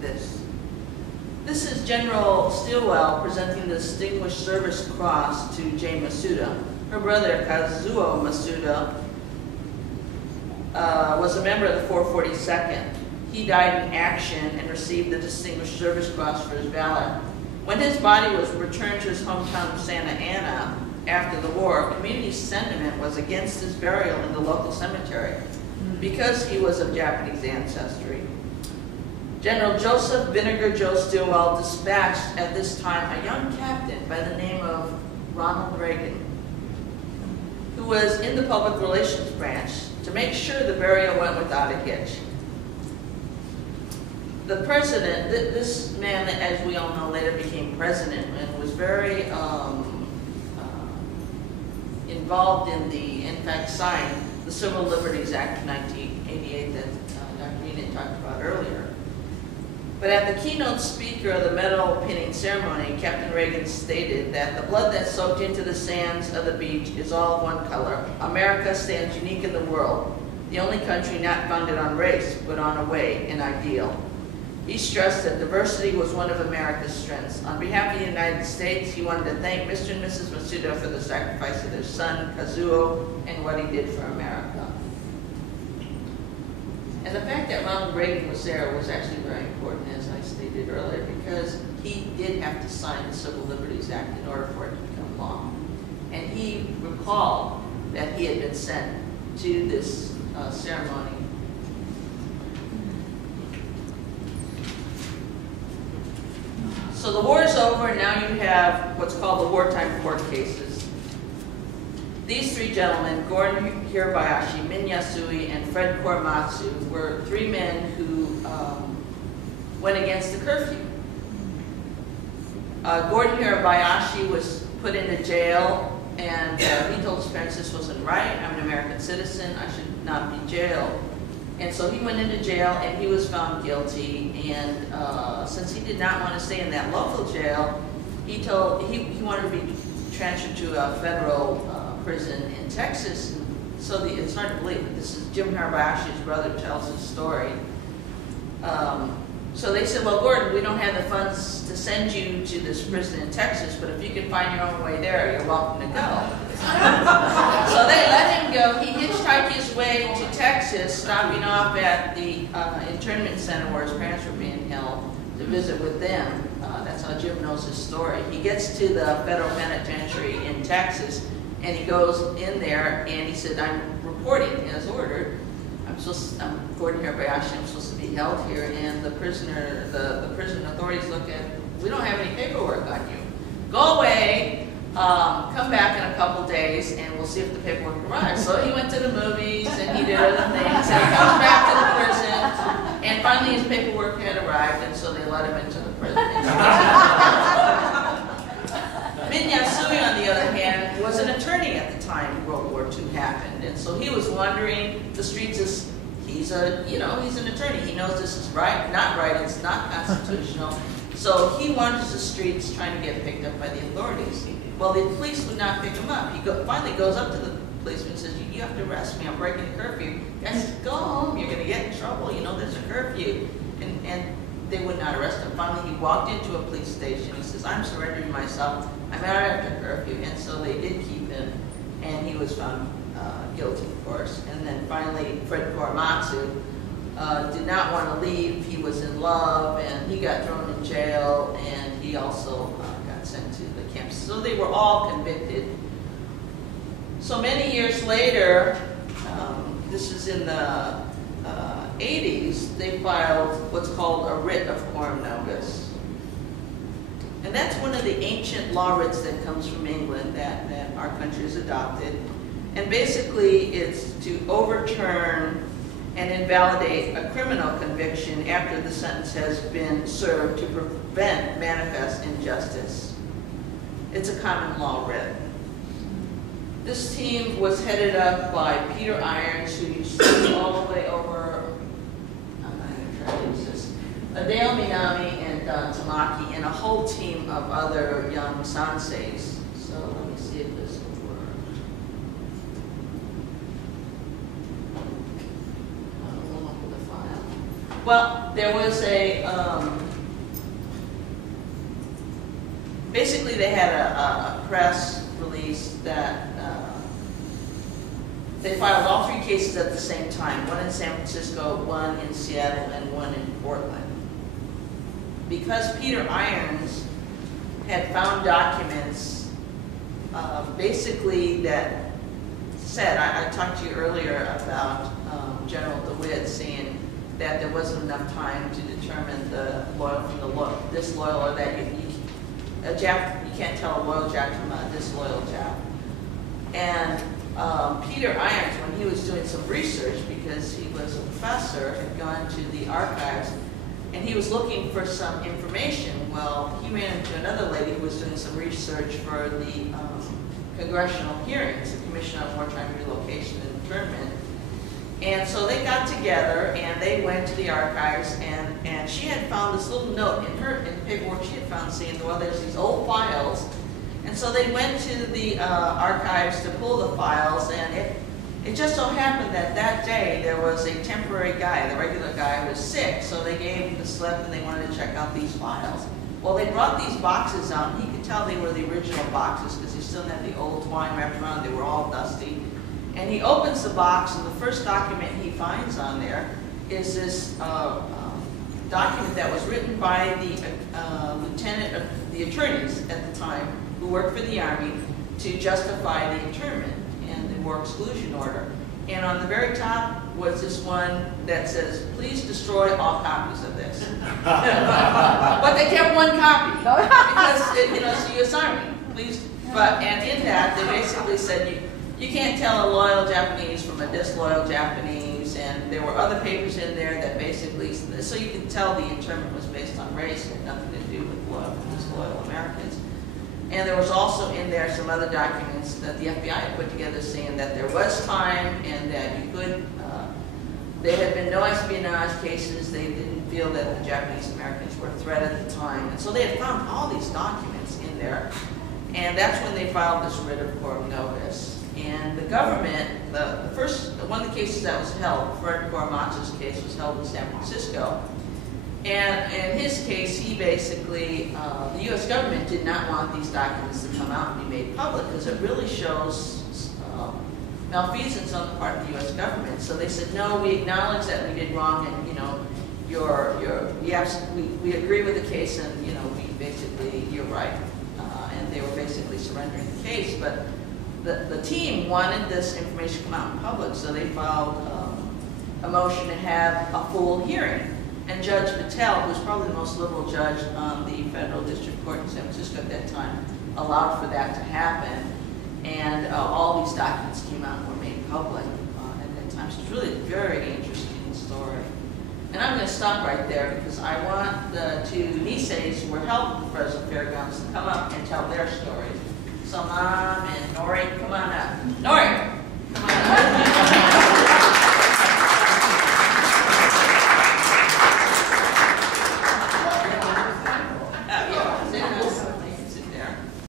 this. This is General Stilwell presenting the Distinguished Service Cross to J. Masuda. Her brother, Kazuo Masuda, was a member of the 442nd. He died in action and received the Distinguished Service Cross for his valor. When his body was returned to his hometown of Santa Ana after the war, community sentiment was against his burial in the local cemetery because he was of Japanese ancestry. General Joseph Vinegar Joe Stilwell dispatched at this time a young captain by the name of Ronald Reagan, who was in the public relations branch, to make sure the burial went without a hitch. The president, this man, as we all know, later became president and was very involved in fact, signed the Civil Liberties Act of 1988 that Dr. Nina talked about earlier. But at the keynote speaker of the medal pinning ceremony, Captain Reagan stated that the blood that soaked into the sands of the beach is all of one color. America stands unique in the world, the only country not founded on race, but on a way, an ideal. He stressed that diversity was one of America's strengths. On behalf of the United States, he wanted to thank Mr. and Mrs. Masuda for the sacrifice of their son, Kazuo, and what he did for America. And the fact that Ronald Reagan was there was actually very important, as I stated earlier, because he did have to sign the Civil Liberties Act in order for it to become law. And he recalled that he had been sent to this ceremony. So the war is over, and now you have what's called the wartime court cases. These three gentlemen, Gordon Hirabayashi, Min Yasui, and Fred Korematsu, were three men who went against the curfew. Gordon Hirabayashi was put into jail, and he told his parents this wasn't right. I'm an American citizen. I should not be jailed. And so he went into jail, and he was found guilty. And since he did not want to stay in that local jail, he wanted to be transferred to a federal prison in Texas. So it's hard to believe, but this is Jim Hirabayashi's brother tells his story. So they said, well, Gordon, we don't have the funds to send you to this prison in Texas, but if you can find your own way there, you're welcome to go. So they let him go. He hitchhiked his way to Texas, stopping off at the internment center where his parents were being held to visit with them. That's how Jim knows his story. He gets to the federal penitentiary in Texas, and he goes in there, and he said, I'm reporting as ordered. I'm Gordon Hirabayashi, I'm supposed to be held here, and the prison authorities look at, we don't have any paperwork on you. Go away, come back in a couple days, and we'll see if the paperwork arrives. So he went to the movies, and he did other things, and he comes back to the prison, and finally his paperwork had arrived, and so they let him into the prison. Min Yasui, on the other hand, was an attorney at the time World War II happened, and so he was wandering the streets. He's an attorney. He knows this is right, not right. It's not constitutional. So he wanders the streets trying to get picked up by the authorities. Well, the police would not pick him up. He finally goes up to the policeman and says, "You have to arrest me. I'm breaking the curfew." The guy says, "Go home. You're going to get in trouble. You know there's a curfew." And they would not arrest him. Finally, he walked into a police station. He says, "I'm surrendering myself. I'm out after curfew." And so they did keep him, and he was found guilty, of course. And then finally, Fred Korematsu did not want to leave. He was in love, and he got thrown in jail, and he also got sent to the camps. So they were all convicted. So many years later, this is in the 80s, they filed what's called a writ of quorum nobis. And that's one of the ancient law writs that comes from England that our country has adopted. And basically it's to overturn and invalidate a criminal conviction after the sentence has been served to prevent manifest injustice. It's a common law writ. This team was headed up by Peter Irons, who you see all the way over, I'm not going to try to use this, Adele Minami and Tamaki, and a whole team of other young sanseis. So let me see if this will work. Well, there was a, basically they had a press release that they filed all 3 cases at the same time, one in San Francisco, one in Seattle, and one in Portland. Because Peter Irons had found documents basically that said, I talked to you earlier about General DeWitt saying that there wasn't enough time to determine the loyal from the disloyal, or that you can't tell a loyal Jap from a disloyal Jap. And Peter Irons, when he was doing some research, because he was a professor, had gone to the archives, and he was looking for some information. Well, he ran into another lady who was doing some research for the congressional hearings, the Commission on Wartime Relocation and Internment. And so they got together and they went to the archives, and she had found this little note in the paperwork she had found saying, well, there's these old files. And so they went to the archives to pull the files, and it just so happened that that day there was a temporary guy, the regular guy was sick, so they gave him the slip and they wanted to check out these files. Well, they brought these boxes out, and he could tell they were the original boxes because he still had the old twine wrapped around, they were all dusty. And he opens the box, and the first document he finds on there is this document that was written by the lieutenant of the attorneys at the time who worked for the Army to justify the internment and the war exclusion order. And on the very top was this one that says, please destroy all copies of this. But they kept one copy because it's the U.S. Army. Please, and in that they basically said you can't tell a loyal Japanese from a disloyal Japanese, and there were other papers in there that basically, so you could tell the internment was based on race, it had nothing to do with loyal and disloyal Americans. And there was also in there some other documents that the FBI had put together saying that there was time and that you could, there had been no espionage cases, they didn't feel that the Japanese Americans were a threat at the time. And so they had found all these documents in there, and that's when they filed this writ of quorum nobis. And the government, one of the cases that was held, Fred Korematsu's case, was held in San Francisco. And in his case, he basically, the U.S. government did not want these documents to come out and be made public because it really shows malfeasance on the part of the U.S. government. So they said, no, we acknowledge that we did wrong, and we agree with the case, and you're right. And they were basically surrendering the case, but the team wanted this information to come out in public, so they filed a motion to have a full hearing. And Judge Patel, who was probably the most liberal judge on the federal district court in San Francisco at that time, allowed for that to happen. And all these documents came out and were made public at that time. So it's really a very interesting story. And I'm going to stop right there because I want the 2 Niseis who were held at the Fresno Fairgrounds to come up and tell their stories. So Mom and Nori, come on up. Nori!